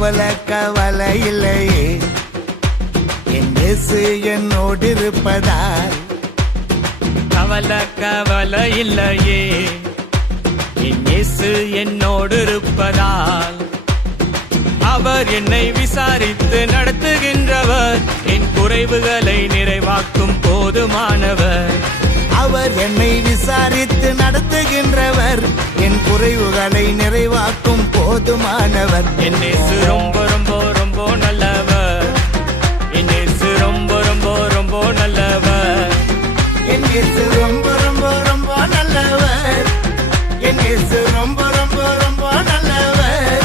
கவலை இல்லையே, என் இயேசு என்னோடு இருப்பதால். கவலை இல்லையே, என் இயேசு என்னோடு இருப்பதால். அவர் என்னை விசாரித்து நடத்துகின்றவர், என் குறைவுகளை நிறைவாக்கும் போதுமானவர். அவர் என்னை விசாரித்து நடத்துகின்றவர், என் குறைவுகளை நிறைவாக்கும் போதுமானவர். என் இயேசு ரொம்ப ரொம்ப ரொம்ப நல்லவர். என் இயேசு ரொம்ப ரொம்ப ரொம்ப நல்லவர். என் இயேசு ரொம்ப ரொம்ப ரொம்ப நல்லவர். என் இயேசு ரொம்ப ரொம்ப ரொம்ப நல்லவர்.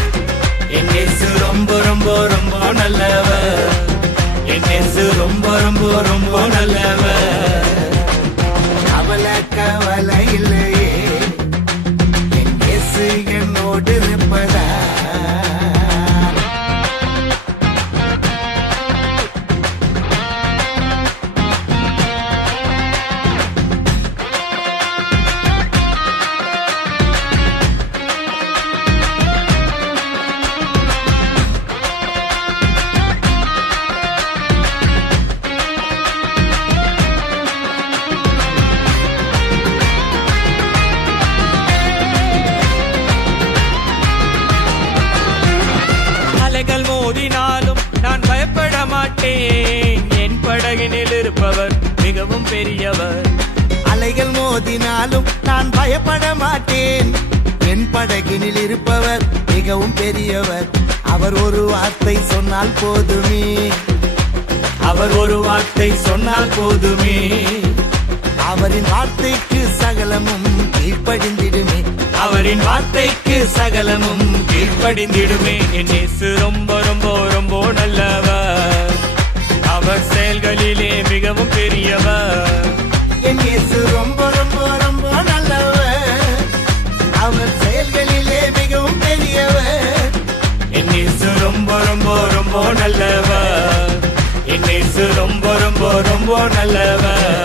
என் இயேசு ரொம்ப ரொம்ப ரொம்ப நல்லவர். என் இயேசு ரொம்ப ரொம்ப ரொம்ப நல்லவர். கவலை இல்லையே, என் இயேசு என்னோடு இருப்பதால். அலைகள் மோதினாலும் நான் பயப்பட மாட்டேன். என் படகினில் இருப்பவர் மிகவும் பெரியவர். அலைகள் மோதினாலும் நான் பயப்பட மாட்டேன். என் படகினில் இருப்பவர் மிகவும் பெரியவர். அவர் ஒரு வார்த்தை சொன்னால் போதுமே, அவர் ஒரு வார்த்தை சொன்னால் போதுமே. அவரின் வார்த்தைக்கு சகலமும் கீழ்ப்படிந்திடுமே. அவரின் வார்த்தைக்கு சகலமும் கீழ்ப்படிந்திடுமே. என் இயேசு ரொம்ப ரொம்ப ரொம்ப நல்லவர். அவர் செயல்களிலே மிகவும் பெரியவர். என் இயேசு ரொம்ப ரொம்ப ரொம்ப நல்லவர். அவர் செயல்களிலே மிகவும் பெரியவர். என் இயேசு ரொம்ப ரொம்ப ரொம்ப நல்லவர். என் இயேசு ரொம்ப ரொம்ப ரொம்ப நல்லவர்.